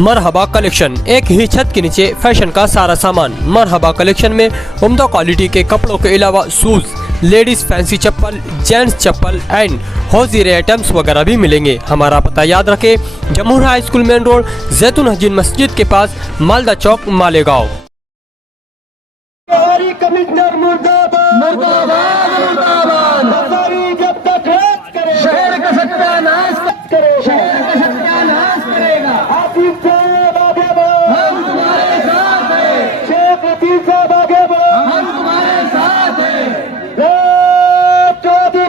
मरहबा collection, एक ही छत के नीचे फैशन का सारा सामान। मरहबा कलेक्शन में उम्दा क्वालिटी के कपड़ों के अलावा शूज, लेडीज फैंसी चप्पल, जेंट्स चप्पल एंड हौजीरे आइटम्स वगैरह भी मिलेंगे। हमारा पता याद रखें, Jamhur high school main road, जैतून हजीन मस्जिद के पास, मालदा चौक, मालेगांव। कमिश्नर मुर्दाबाद मुर्दाबाद मुर्दाबाद। जब तक राज करे शहर का सत्यानाश करे, शहर का सत्यानाश करेगा। आतिफ साहब आगे बढ़ो, हम तुम्हारे साथ हैं। शेख आतिफ साहब आगे बढ़ो, हम तुम्हारे साथ हैं। चौधरी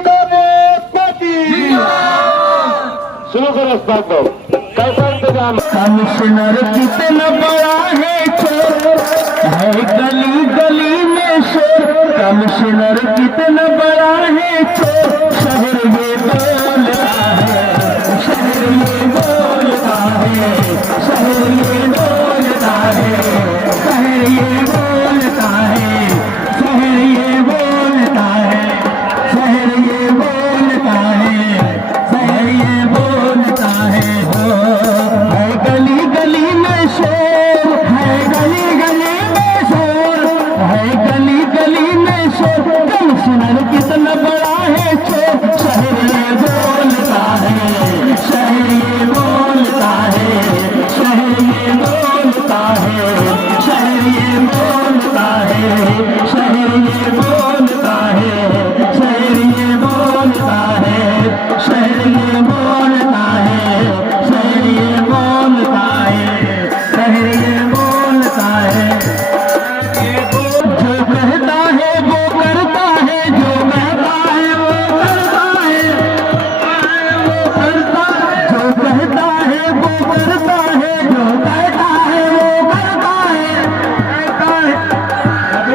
शुरू करो स्टार्ट करो। कैसा इंतजाम? कमिश्नर कितना बड़ा है चोर है, गली गली में शोर। कमिश्नर कितना बड़ा है चोर, शहर ये बोलता है, शहर ये बोलता है, शहर ये बोलता है, शहर ये बोलता है, शहर ये बोलता है, शहर ये बोलता है, शहर ये बोलता है। है गली गली में शोर, है गली गली में शोर, है गली गली में शोर। कमिश्नर कितना बड़ा है चोर, शहर ये बोलता है, शहर ये बोलता है, शहर ये बोलता है, शहर ये बोलता है, शहर ये बोलता है, शहर ये बोलता है, शहर ये बोलता है, शहर ये बोलता है, शहर ये बोलता है। जो कहता है वो करता है, जो कहता है वो करता है, वो करता है। जो कहता है वो करता है, जो कहता है वो करता है, कहता है।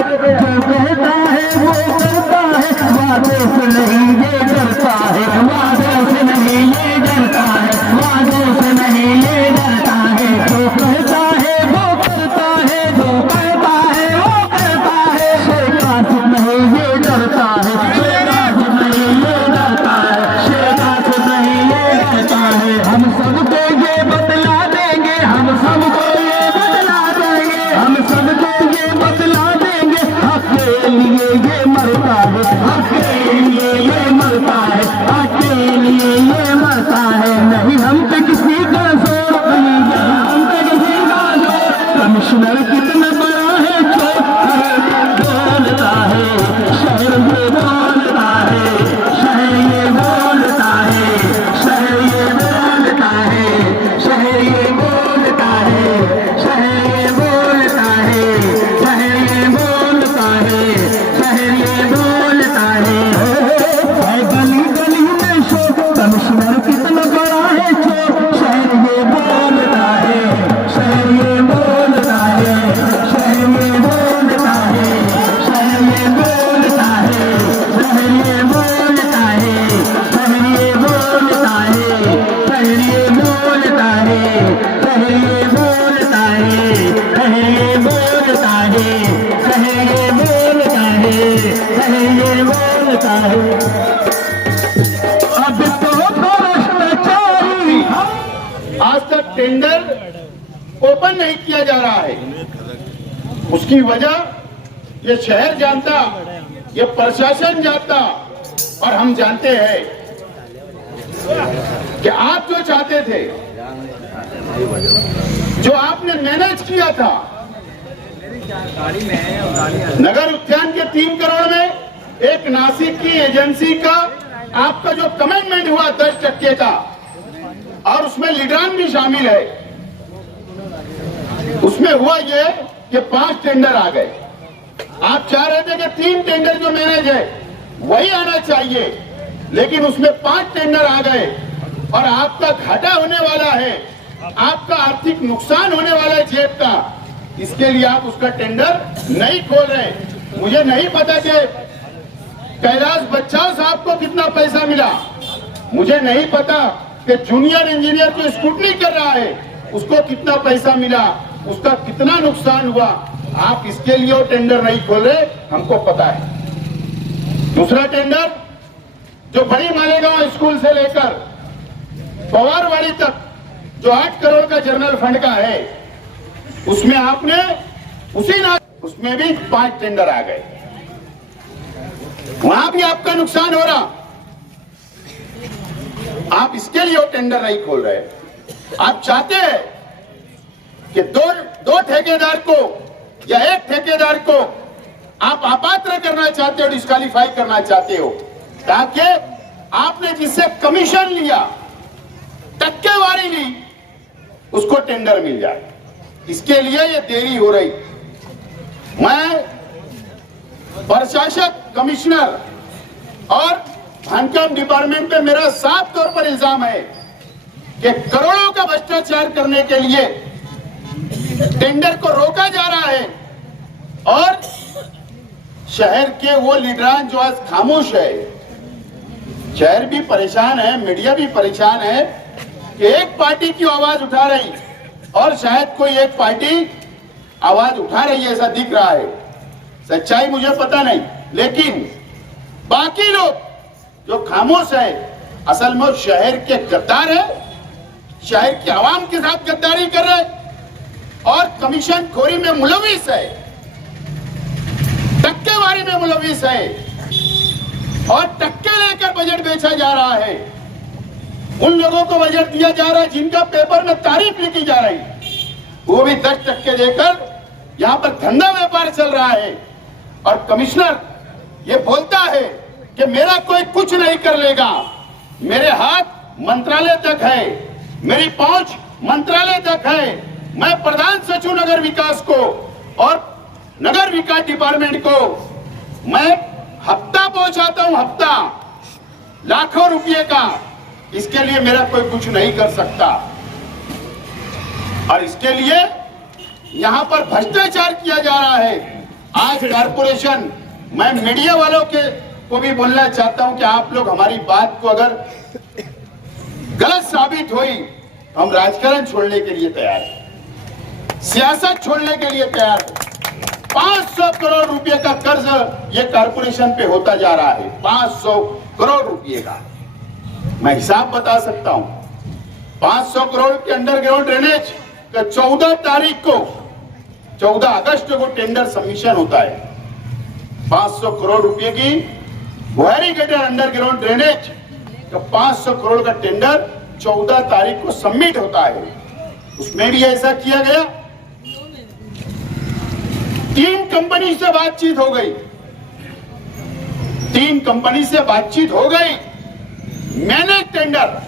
जो कहता है वो करता है, वादों से नहीं ये डरता है, वादों से नहीं ये डरता है, वादों से नहीं ये डरता है। जो कहता है वो करता है, जो कहता है वो करता है। शेखात नहीं ये डरता है, शेखात नहीं ये डरता है, शेखात नहीं ये डरता है। हम सबको ये बतला देंगे, हम सबको ये बतला देंगे, हम सबको ये बतला देंगे। हक के लिए ये मरता है, हक के लिए ये मरता है, हक के लिए ये मरता है। नहीं हम पे किसी का जोर नहीं, हम पे किसी का जोर। कमिश्नर कितना बड़ा है चोर, बोलता है, शहर ये बोलता है, शहर ये बोलता है, शहर ये बोलता है, शहर ये बोलता है, शहर ये बोलता है, शहर ये बोलता है, शहर ये बोलता है। गली गली में शोर, कमिश्नर कितना बड़ा है चोर, शहर ये बोलता है, शहर ये बोलता है, शहर ये बोलता है, शहर ये बोलता है, शहर ये बोलता है, शहर ये बोलता है, शहर ये बोलता है, शहर ये बोलता है, शहर ये बोलता है, शहर ये बोलता है, शहर ये बोलता है। अब तो भ्रष्टाचारी, आज तक टेंडर ओपन नहीं किया जा रहा है। उसकी वजह ये शहर जानता, ये प्रशासन जानता और हम जानते हैं कि आप जो चाहते थे, जो आपने मैनेज किया था, नगर उद्यान के 3 करोड़ में एक नासिक की एजेंसी का आपका जो कमिटमेंट हुआ 10% का, और उसमें लीडरान भी शामिल है। उसमें हुआ ये कि 5 टेंडर आ गए। आप चाह रहे थे कि 3 टेंडर जो मैनेज है वही आना चाहिए, लेकिन उसमें 5 टेंडर आ गए और आपका घाटा होने वाला है, आपका आर्थिक नुकसान होने वाला है जेब का। इसके लिए आप उसका टेंडर नहीं खोल रहे। मुझे नहीं पता कि कैलाश बच्चाओ साहब को कितना पैसा मिला, मुझे नहीं पता कि जूनियर इंजीनियर जो स्कूटनी कर रहा है उसको कितना पैसा मिला, उसका कितना नुकसान हुआ। आप इसके लिए वो टेंडर नहीं खोल रहे, हमको पता है। दूसरा टेंडर जो बड़ी मालेगांव स्कूल से लेकर पवारवाड़ी तक जो 8 करोड़ का जनरल फंड का है, उसमें आपने उसमें भी 5 टेंडर आ गए, वहां भी आपका नुकसान हो रहा। आप इसके लिए वो टेंडर नहीं खोल रहे। आप चाहते हैं कि दो ठेकेदार को या एक ठेकेदार को आप अपात्र करना चाहते हो, डिस्क्वालीफाई करना चाहते हो, ताकि आपने जिससे कमीशन लिया, टक्केवारी ली, उसको टेंडर मिल जाए। इसके लिए ये देरी हो रही। मैं प्रशासक, कमिश्नर और खानकाम डिपार्टमेंट पे मेरा साफ तौर पर इल्जाम है कि करोड़ों का भ्रष्टाचार करने के लिए टेंडर को रोका जा रहा है और शहर के वो लीडरान जो आज खामोश है, शहर भी परेशान है, मीडिया भी परेशान है कि एक पार्टी की आवाज उठा रही और शायद कोई एक पार्टी आवाज उठा रही है, ऐसा दिख रहा है। सच्चाई मुझे पता नहीं, लेकिन बाकी लोग जो खामोश है, असल में शहर के गद्दार है, शहर की आवाम के साथ गद्दारी कर रहे और कमीशन खोरी में मुलविस है, टक्केवारी में मुलविस है और टक्के लेकर बजट बेचा जा रहा है। उन लोगों को बजट दिया जा रहा है जिनका पेपर में तारीफ लिखी जा रही, वो भी 10 टक्के देकर यहां पर धंधा व्यापार चल रहा है। और कमिश्नर ये बोलता है कि मेरा कोई कुछ नहीं कर लेगा, मेरे हाथ मंत्रालय तक है, मेरी पहुंच मंत्रालय तक है। मैं प्रधान सचिव नगर विकास को और नगर विकास डिपार्टमेंट को मैं हफ्ता पहुंचाता हूं, हफ्ता, लाखों रुपए का। इसके लिए मेरा कोई कुछ नहीं कर सकता और इसके लिए यहां पर भ्रष्टाचार किया जा रहा है। आज कारपोरेशन, मैं मीडिया वालों के को भी बोलना चाहता हूं कि आप लोग हमारी बात को अगर गलत साबित हुई तो हम राजकारण छोड़ने के लिए तैयार हैं, सियासत छोड़ने के लिए तैयार हैं। 500 करोड़ रुपए का कर्ज ये कारपोरेशन पे होता जा रहा है, 500 करोड़ रुपए का। मैं हिसाब बता सकता हूं। 500 करोड़ के अंडरग्राउंड ड्रेनेज का 14 तारीख को, 14 अगस्त को टेंडर सबमिशन होता है। 500 करोड़ रुपए की बुहारी गटर अंडरग्राउंड ड्रेनेज का 500 करोड़ का टेंडर 14 तारीख को सबमिट होता है। उसमें भी ऐसा किया गया। 3 कंपनी से बातचीत हो गई, 3 कंपनी से बातचीत हो गई, मैंने टेंडर,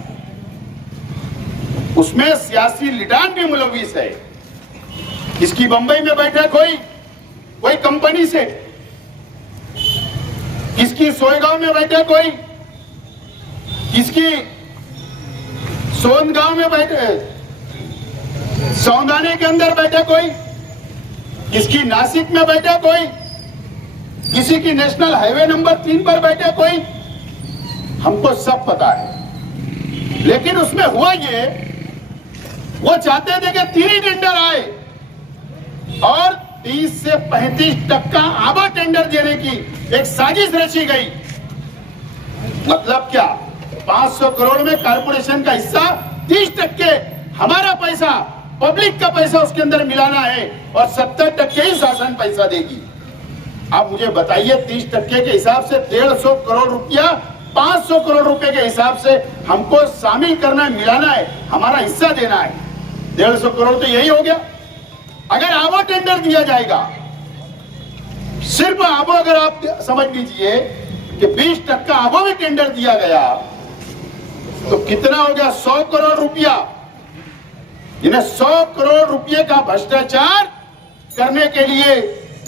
उसमें सियासी लीडरान भी मुलविस है। किसकी बंबई में बैठा कोई कंपनी से, किसकी सोयगांव में बैठा कोई, किसकी सोनगांव में बैठे, सौंदाने के अंदर बैठा कोई, किसकी नासिक में बैठा कोई, किसी की नेशनल हाईवे नंबर 3 पर बैठा कोई, हमको सब पता है। लेकिन उसमें हुआ ये, वो चाहते थे कि 3 ही टेंडर आए और 30 से 35% आबा टेंडर देने की एक साजिश रची गई। मतलब क्या, 500 करोड़ में कारपोरेशन का हिस्सा 30% हमारा पैसा, पब्लिक का पैसा उसके अंदर मिलाना है और 70% ही शासन पैसा देगी। आप मुझे बताइए, 30% के हिसाब से 150 करोड़ रुपया, 500 करोड़ रुपए के हिसाब से हमको शामिल करना है, मिलाना है, हमारा हिस्सा देना है। 150 करोड़ तो यही हो गया। अगर आबो टेंडर दिया जाएगा, सिर्फ आबो, अगर आप समझ लीजिए कि 20% आबो भी टेंडर दिया गया तो कितना हो गया, 100 करोड़ रुपया। इन्हें 100 करोड़ रुपये का भ्रष्टाचार करने के लिए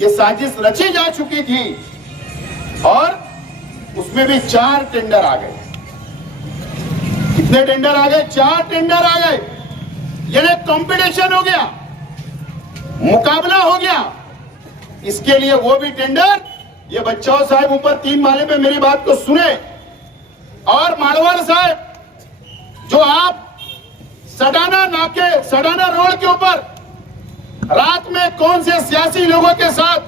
ये साजिश रची जा चुकी थी और उसमें भी 4 टेंडर आ गए। कितने टेंडर आ गए? 4 टेंडर आ गए। यानी कंपटीशन हो गया, मुकाबला हो गया। इसके लिए वो भी टेंडर, ये बच्चों साहब ऊपर 3 माले पे मेरी बात को सुने, और माड़वाड़ साहब, जो आप सडाना नाके, सडाना रोड के ऊपर रात में कौन से सियासी लोगों के साथ,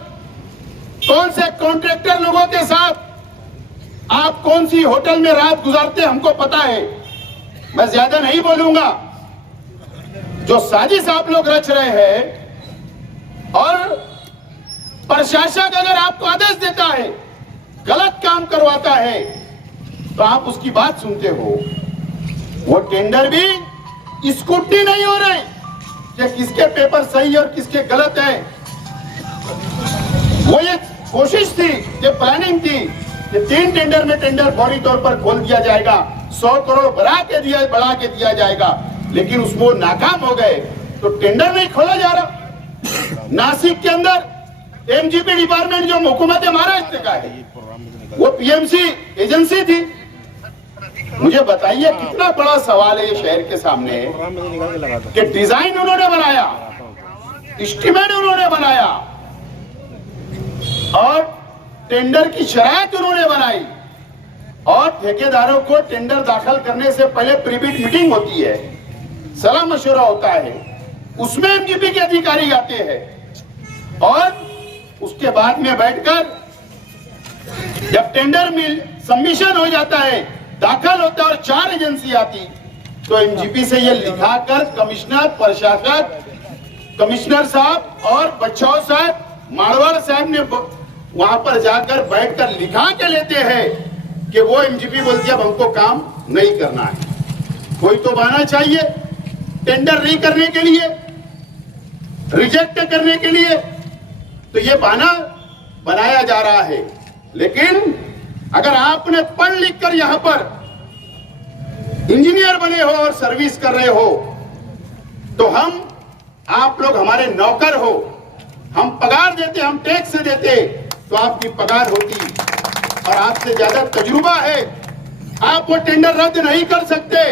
कौन से कॉन्ट्रैक्टर लोगों के साथ आप कौन सी होटल में रात गुजारते हमको पता है। मैं ज्यादा नहीं बोलूंगा, जो साजिश आप लोग रच रहे हैं, और प्रशासक अगर आपको आदेश देता है, गलत काम करवाता है, तो आप उसकी बात सुनते हो। वो टेंडर भी स्क्रूटनी नहीं हो रहे कि किसके पेपर सही और किसके गलत है। वो ये कोशिश थी, ये प्लानिंग थी कि 3 टेंडर में टेंडर फौरी तौर पर खोल दिया जाएगा, 100 करोड़ बढ़ा के दिया जाएगा, लेकिन उसमें नाकाम हो गए, तो टेंडर नहीं खोला जा रहा। नासिक के अंदर एमजीपी डिपार्टमेंट जो हुकूमत महाराष्ट्र का है, वो पीएमसी एजेंसी थी। मुझे बताइए कितना बड़ा सवाल है ये शहर के सामने कि डिजाइन उन्होंने बनाया, एस्टीमेट उन्होंने बनाया, और टेंडर की शराइत उन्होंने बनाई, और ठेकेदारों को टेंडर दाखिल करने से पहले प्रीबिड मीटिंग होती है, सलाह मशवरा होता है, उसमें एमजीपी के अधिकारी आते हैं, और उसके बाद में बैठकर जब टेंडर मिल सबमिशन हो जाता है, दाखिल होता है, और 4 एजेंसी आती, तो एमजीपी से ये लिखाकर कमिश्नर, प्रशासक, कमिश्नर साहब और बच्चाओ साहब, मारवाड़ साहब ने वहां पर जाकर बैठकर लिखा के लेते हैं कि वो एमजीपी बोलती है अब हमको काम नहीं करना है। कोई तो बहाना चाहिए टेंडर नहीं करने के लिए, रिजेक्ट करने के लिए, तो ये बहाना बनाया जा रहा है। लेकिन अगर आपने पढ़ लिख कर यहां पर इंजीनियर बने हो और सर्विस कर रहे हो, तो आप लोग हमारे नौकर हो, हम पगार देते, हम टैक्स से देते, तो आपकी पगार होती, और आपसे ज्यादा तजुर्बा है, आप वो टेंडर रद्द नहीं कर सकते,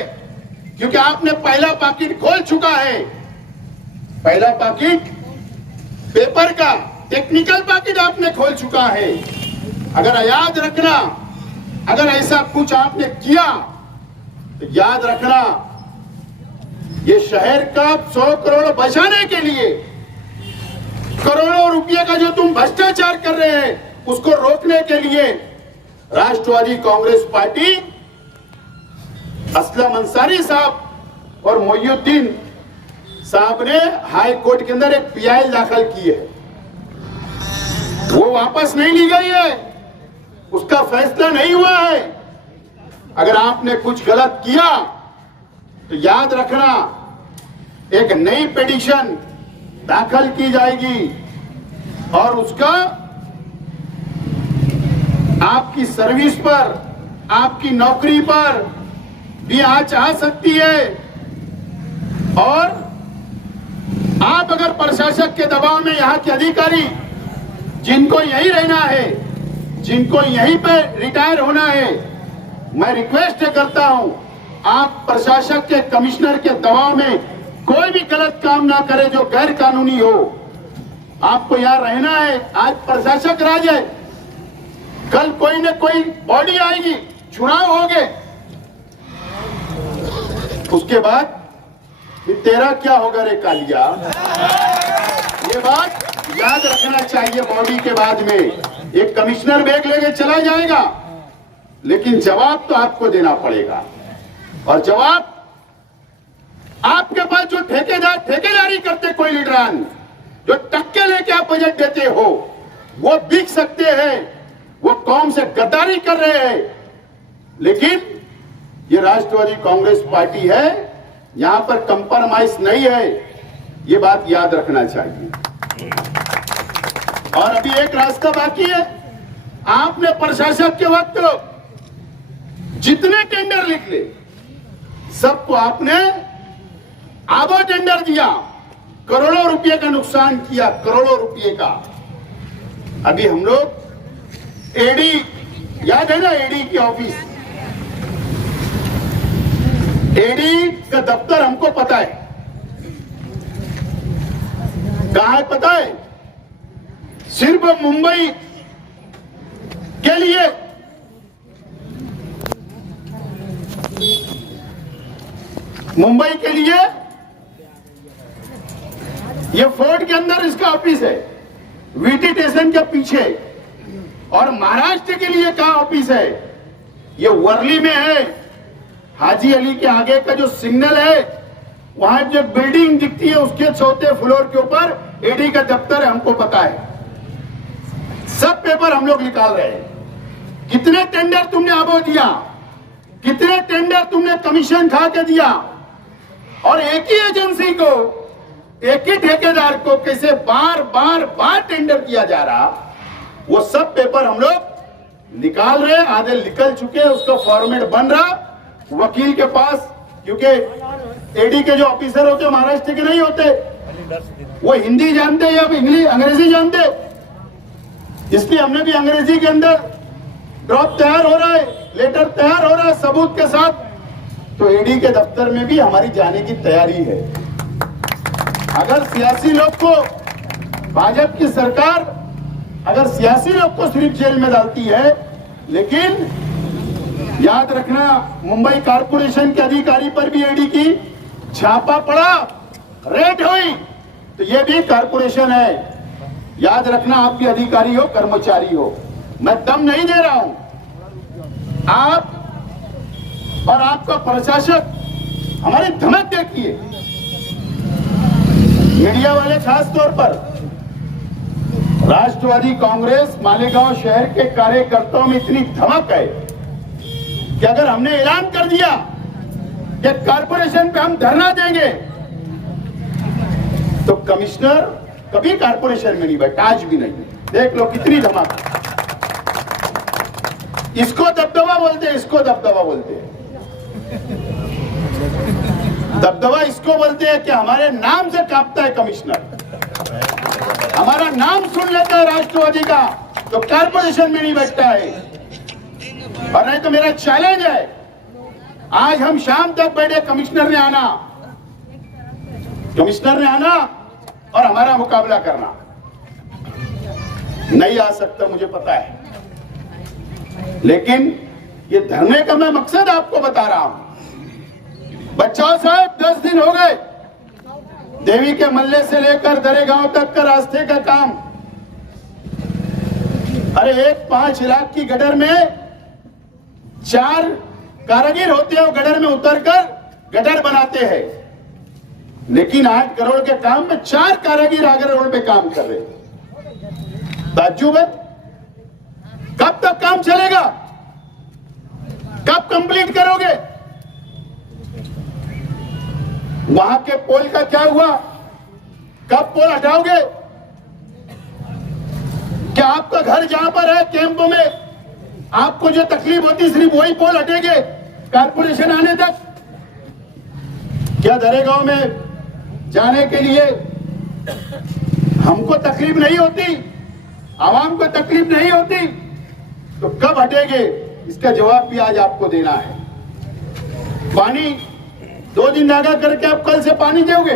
क्योंकि आपने पहला पाकिट खोल चुका है। पहला पाकिट पेपर का टेक्निकल पाकिट आपने खोल चुका है। अगर याद रखना, अगर ऐसा कुछ आपने किया तो याद रखना, ये शहर का 100 करोड़ बचाने के लिए, करोड़ों रुपए का जो तुम भ्रष्टाचार कर रहे हैं, उसको रोकने के लिए राष्ट्रवादी कांग्रेस पार्टी, असलम अंसारी साहब और मोइनुद्दीन साहब ने हाई कोर्ट के अंदर एक पीआई दाखिल की है। वो वापस नहीं ली गई है, उसका फैसला नहीं हुआ है। अगर आपने कुछ गलत किया तो याद रखना, एक नई पिटीशन दाखिल की जाएगी, और उसका आपकी सर्विस पर, आपकी नौकरी पर भी आंच आ सकती है। और आप अगर प्रशासक के दबाव में यहाँ के अधिकारी, जिनको यहीं रहना है, जिनको यहीं पे रिटायर होना है, मैं रिक्वेस्ट करता हूं, आप प्रशासक के, कमिश्नर के दबाव में कोई भी गलत काम ना करे जो गैर कानूनी हो। आपको यहाँ रहना है। आज प्रशासक राज है, कल कोई न कोई बॉडी आएगी, चुनाव होंगे, उसके बाद तेरा क्या होगा रे कालिया। ये बात याद रखना चाहिए। बॉडी के बाद में एक कमिश्नर बैग लेके चला जाएगा, लेकिन जवाब तो आपको देना पड़ेगा। और जवाब आपके पास जो ठेकेदारी करते कोई लीडरान, जो टक्के लेके आप बजट देते हो, वो बिक सकते हैं, वो कौम से गद्दारी कर रहे हैं। लेकिन ये राष्ट्रवादी कांग्रेस पार्टी है, यहां पर कंप्रोमाइज नहीं है, ये बात याद रखना चाहिए। और अभी एक रास्ता बाकी है। आपने प्रशासक के वक्त जितने टेंडर लिख ले, सबको आपने आधा टेंडर दिया, करोड़ों रुपए का नुकसान किया, करोड़ों रुपए का। अभी हम लोग एडी, याद है ना एडी की ऑफिस, एडी का दफ्तर हमको पता है कहां है, पता है? सिर्फ मुंबई के लिए ये फोर्ट के अंदर इसका ऑफिस है, वीटी स्टेशन के पीछे। और महाराष्ट्र के लिए कहां ऑफिस है? ये वर्ली में है, हाजी अली के आगे का जो सिग्नल है वहां जो बिल्डिंग दिखती है उसके चौथे फ्लोर के ऊपर एडी का दफ्तर है, हमको पता है। सब पेपर हम लोग निकाल रहे हैं। कितने टेंडर तुमने अबो दिया, कितने टेंडर तुमने कमीशन खा के दिया, और एक ही एजेंसी को, एक ही ठेकेदार को कैसे बार बार बार टेंडर किया जा रहा, वो सब पेपर हम लोग निकाल रहे हैं। आधे निकल चुके हैं, उसका फॉर्मेट बन रहा वकील के पास, क्योंकि एडी के जो ऑफिसर होते महाराष्ट्र के नहीं होते, वो हिंदी जानते या इंग्लिश अंग्रेजी जानते, इसलिए हमने भी अंग्रेजी के अंदर ड्रॉप तैयार हो रहा है, लेटर तैयार हो रहा है सबूत के साथ। तो एडी के दफ्तर में भी हमारी जाने की तैयारी है। अगर सियासी लोग को, भाजपा की सरकार अगर सियासी लोग को सिर्फ जेल में डालती है, लेकिन याद रखना मुंबई कारपोरेशन के अधिकारी पर भी एडी की छापा पड़ा, रेड हुई, तो ये भी कारपोरेशन है। याद रखना, आप भी अधिकारी हो, कर्मचारी हो, मैं दम नहीं दे रहा हूं। आप और आपका प्रशासक हमारी धमक देखिए, मीडिया वाले खास तौर पर। राष्ट्रवादी कांग्रेस मालेगांव शहर के कार्यकर्ताओं में इतनी धमक है कि अगर हमने ऐलान कर दिया कि कारपोरेशन पे हम धरना देंगे, तो कमिश्नर कभी कारपोरेशन में नहीं बैठा, आज भी नहीं। देख लो कितनी धमक। इसको दबदबा बोलते हैं, इसको दबदबा बोलते हैं। दबदबा इसको बोलते हैं कि हमारे नाम से कांपता है कमिश्नर, हमारा नाम सुन लेता है राष्ट्रवादी का, तो कारपोरेशन में नहीं बैठता है। और नहीं तो मेरा चैलेंज है, आज हम शाम तक बैठे, कमिश्नर ने आना और हमारा मुकाबला करना। नहीं आ सकता, मुझे पता है, लेकिन ये धरने का मैं मकसद आपको बता रहा हूं। बच्चों साहब 10 दिन हो गए, देवी के मल्ले से लेकर दरेगांव तक का रास्ते का काम। अरे एक 5 लाख की गटर में 4 कारीगर होते हैं, वो गटर में उतरकर गटर बनाते हैं, लेकिन 8 करोड़ के काम में 4 कारीगर आगे रोड पे काम कर रहे हैं। ताज्जुब है, कब तक काम चलेगा, कब कंप्लीट करोगे? वहां के पोल का क्या हुआ, कब पोल हटाओगे? क्या आपका घर जहां पर है कैंप में, आपको जो तकलीफ होती सिर्फ वही पोल हटेंगे कारपोरेशन आने तक? क्या दरेगांव में जाने के लिए हमको तकलीफ नहीं होती, आवाम को तकलीफ नहीं होती, तो कब हटेंगे? इसका जवाब भी आज आपको देना है। पानी 2 दिन नागा करके आप कल से पानी दोगे?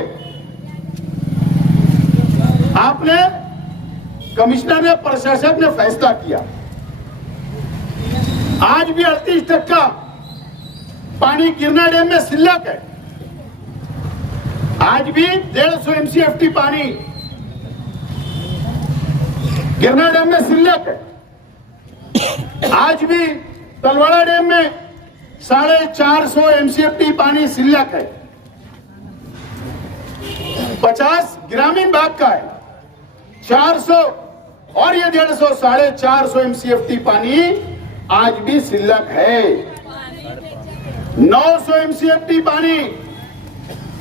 आपने, कमिश्नर ने, प्रशासक ने फैसला किया, आज भी 38% पानी गिरना डैम में सिल्लक है। आज भी 150 MCFT पानी गिरना डैम में सिल्लक है। आज भी तलवाड़ा डैम में 450 MCFT पानी सिल्लक है। 50 ग्रामीण भाग का है, 400 और ये 150, 450 MCFT पानी आज भी सिल्लक है। 900 MCFT पानी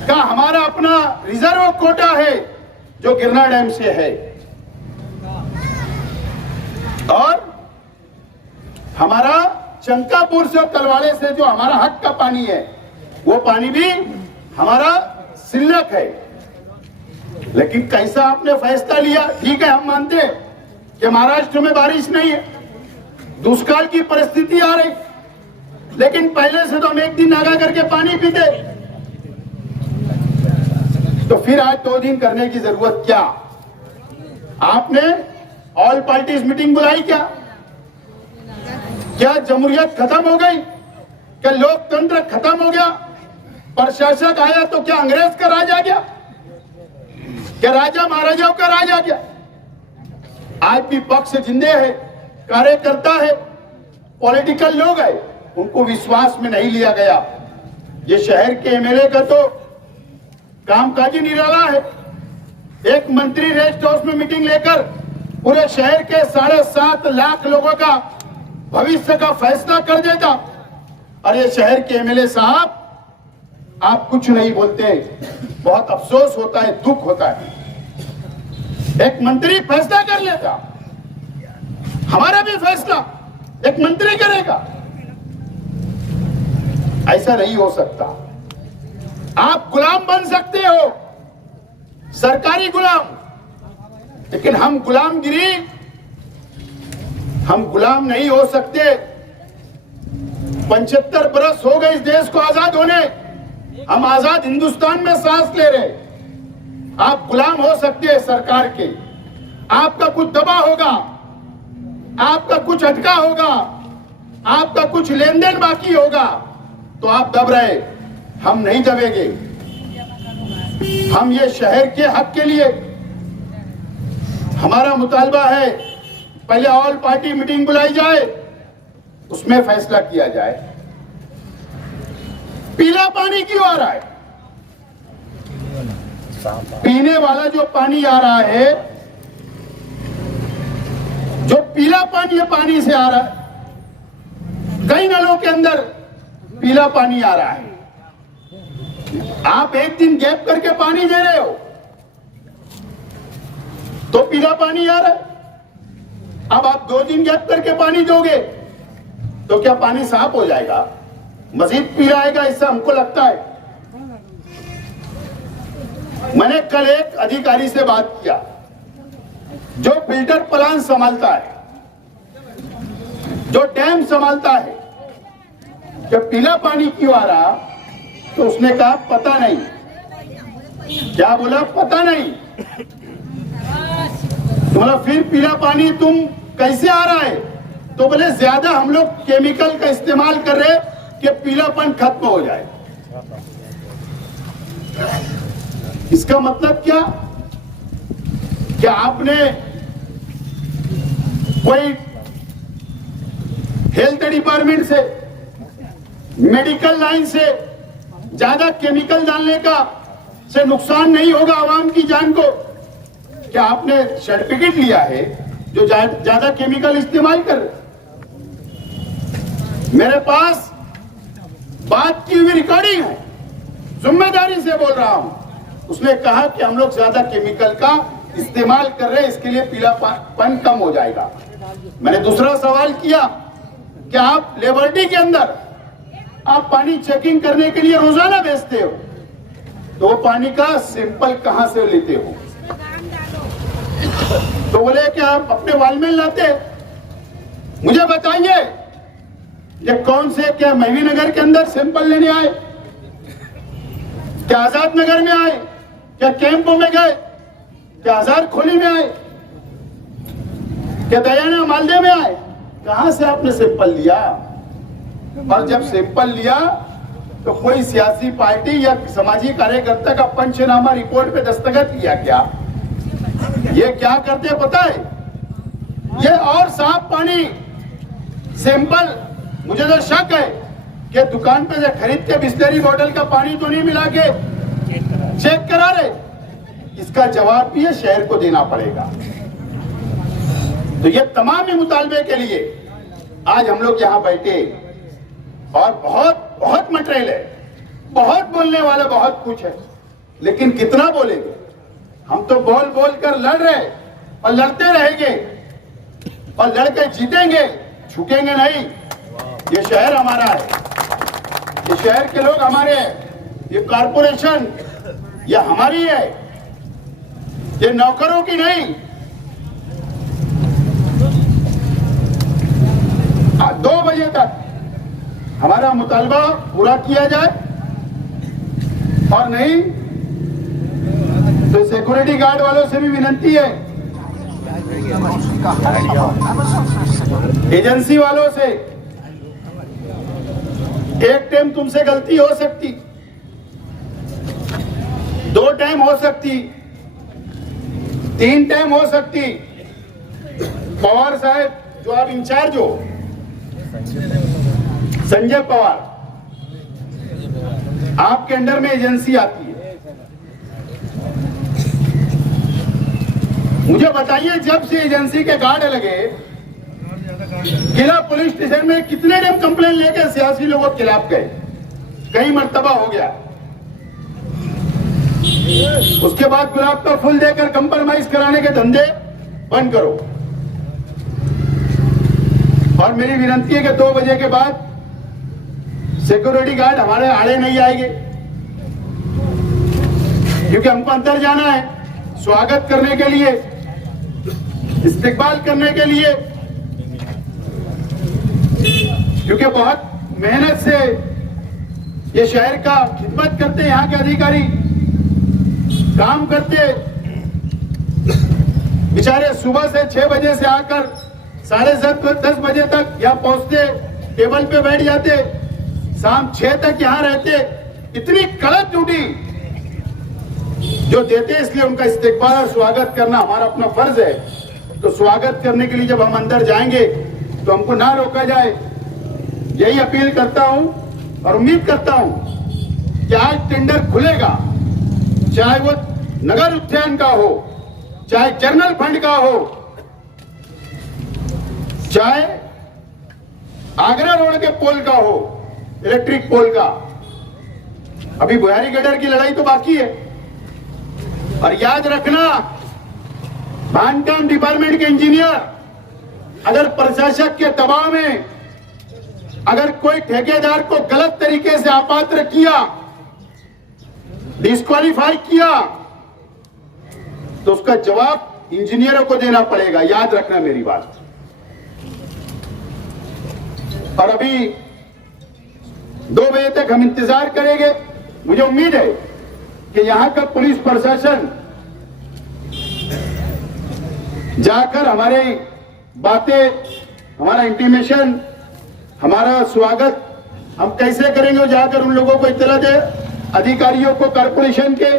का हमारा अपना रिजर्व कोटा है जो गिरना डैम से है, और हमारा चंकापुर से और तलवाड़े से जो हमारा हक का पानी है, वो पानी भी हमारा सिल्लक है। लेकिन कैसा आपने फैसला लिया? ठीक है, हम मानते हैं कि महाराष्ट्र में बारिश नहीं है, दुष्काल की परिस्थिति आ रही, लेकिन पहले से तो हम 1 दिन नागा करके पानी पीते, तो फिर आज 2 दिन करने की जरूरत क्या? आपने ऑल पार्टीज मीटिंग बुलाई क्या? क्या जमहूरियत खत्म हो गई? क्या लोकतंत्र खत्म हो गया? प्रशासक आया तो क्या अंग्रेज का राज आ गया? क्या राजा महाराजाओं का राज आ गया? आज भी पक्ष जिंदे है, कार्यकर्ता है, पॉलिटिकल लोग है, उनको विश्वास में नहीं लिया गया। ये शहर के एमएलए का तो कामकाजी निराला है। एक मंत्री रेस्ट हाउस में मीटिंग लेकर पूरे शहर के 7.5 लाख लोगों का भविष्य का फैसला कर देता, और ये शहर के एमएलए साहब आप कुछ नहीं बोलते। बहुत अफसोस होता है, दुख होता है। एक मंत्री फैसला कर लेता, हमारा भी फैसला एक मंत्री करेगा। ऐसा नहीं हो सकता। आप गुलाम बन सकते हो, सरकारी गुलाम, लेकिन हम गुलाम नहीं हो सकते। 75 बरस हो गए इस देश को आजाद होने, हम आजाद हिंदुस्तान में सांस ले रहे। आप गुलाम हो सकते हैं सरकार के। आपका कुछ दबा होगा, आपका कुछ अटका होगा, आपका कुछ लेन देन बाकी होगा, तो आप दब रहे। हम नहीं दबेंगे। हम ये शहर के हक के लिए, हमारा मुतालबा है पहले ऑल पार्टी मीटिंग बुलाई जाए, उसमें फैसला किया जाए। पीला पानी क्यों आ रहा है? पीने वाला जो पानी आ रहा है, जो पीला पानी है, पानी से आ रहा है, कई नलों के अंदर पीला पानी आ रहा है। आप एक दिन गैप करके पानी दे रहे हो तो पीला पानी आ रहा है। अब आप 2 दिन गैप करके पानी दोगे तो क्या पानी साफ हो जाएगा? मजीद पीला आएगा, इससे हमको लगता है। मैंने कल एक अधिकारी से बात किया जो फिल्टर प्लांट संभालता है, जो डैम संभालता है, जब पीला पानी क्यों आ रहा, तो उसने कहा पता नहीं। क्या बोला? पता नहीं। तो बोला फिर पीला पानी तुम कैसे आ रहा है? तो बोले ज्यादा हम लोग केमिकल का इस्तेमाल कर रहे कि पीलापन खत्म हो जाए। इसका मतलब क्या? क्या आपने कोई हेल्थ डिपार्टमेंट से, मेडिकल लाइन से ज्यादा केमिकल डालने का से नुकसान नहीं होगा आवाम की जान को? क्या आपने सर्टिफिकेट लिया है जो ज्यादा केमिकल इस्तेमाल कर? मेरे पास बात की हुई रिकॉर्डिंग है, जिम्मेदारी से बोल रहा हूं। उसने कहा कि हम लोग ज्यादा केमिकल का इस्तेमाल कर रहे हैं, इसके लिए पीलापन कम हो जाएगा। मैंने दूसरा सवाल किया कि आप लेबर्टी के अंदर आप पानी चेकिंग करने के लिए रोजाना भेजते हो, तो वो पानी का सैंपल कहां से लेते हो? तो बोले कि आप अपने वालमेन लाते। मुझे बताइए ये कौन से, क्या महवी नगर के अंदर सैंपल लेने आए, क्या आजाद नगर में आए, क्या कैंपों में गए, क्या हजार खोली में आए, क्या दयाना मालदे में आए? कहां से आपने सैंपल लिया? और जब सैंपल लिया तो कोई सियासी पार्टी या सामाजिक कार्यकर्ता का पंचनामा रिपोर्ट पे दस्तखत किया क्या? ये क्या करते हैं पता है? ये और साफ पानी सैंपल, मुझे तो शक है कि दुकान पे से खरीद के बिस्लरी बोतल का पानी तो नहीं मिला के चेक करा रहे। इसका जवाब भी ये शहर को देना पड़ेगा। तो ये तमाम मुतालबे के लिए आज हम लोग यहाँ बैठे, और बहुत मटेरियल है, बहुत बोलने वाला बहुत कुछ है, लेकिन कितना बोलेंगे? हम तो बोल बोल कर लड़ रहे और लड़ते रहेंगे और लड़के जीतेंगे, झुकेंगे नहीं। ये शहर हमारा है, ये शहर के लोग हमारे हैं, ये कॉरपोरेशन ये हमारी है, ये नौकरों की नहीं। 2 बजे तक हमारा मुतालबा पूरा किया जाए, और नहीं तो सिक्योरिटी गार्ड वालों से भी विनती है, एजेंसी वालों से, एक टाइम तुमसे गलती हो सकती, 2 टाइम हो सकती, 3 टाइम हो सकती। पवार साहब जो आप इंचार्ज हो, संजय पवार, आपके अंडर में एजेंसी आती है, मुझे बताइए, जब से एजेंसी के गार्ड लगे, किला पुलिस स्टेशन में कितने टाइम कंप्लेन लेकर सियासी लोगों के खिलाफ गए? कई मर्तबा हो गया। उसके बाद गुलाब का फूल देकर कंप्रोमाइज कराने के धंधे बंद करो। और मेरी विनती है कि 2 बजे के बाद सिक्योरिटी गार्ड हमारे आड़े नहीं आएंगे, क्योंकि हमको अंदर जाना है स्वागत करने के लिए, इस्तेकबाल करने के लिए, क्योंकि बहुत मेहनत से ये शहर का खिदमत करते हैं, यहाँ के अधिकारी काम करते, बेचारे सुबह से 6 बजे से आकर 10:30 बजे तक यहाँ पहुंचते, टेबल पे बैठ जाते, शाम 6 तक यहाँ रहते। इतनी कड़क ड्यूटी जो देते, इसलिए उनका इस्तेकबाल और स्वागत करना हमारा अपना फर्ज है। तो स्वागत करने के लिए जब हम अंदर जाएंगे तो हमको ना रोका जाए, यही अपील करता हूं और उम्मीद करता हूं कि आज टेंडर खुलेगा, चाहे वो नगर उद्यान का हो, चाहे जनरल फंड का हो, चाहे आगरा रोड के पोल का हो, इलेक्ट्रिक पोल का। अभी बुहारी गडर की लड़ाई तो बाकी है। और याद रखना, बांधकाम डिपार्टमेंट के इंजीनियर अगर प्रशासक के दबाव में अगर कोई ठेकेदार को गलत तरीके से अपात्र किया, डिस्क्वालीफाई किया, तो उसका जवाब इंजीनियरों को देना पड़ेगा। याद रखना मेरी बात। और अभी 2 बजे तक हम इंतजार करेंगे। मुझे उम्मीद है कि यहां का पुलिस प्रशासन जाकर हमारी बातें, हमारा इंटीमेशन, हमारा स्वागत हम कैसे करेंगे, जाकर उन लोगों को इत्तला दे, अधिकारियों को, कारपोरेशन के।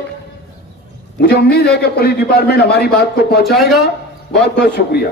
मुझे उम्मीद है कि पुलिस डिपार्टमेंट हमारी बात को पहुंचाएगा। बहुत बहुत शुक्रिया।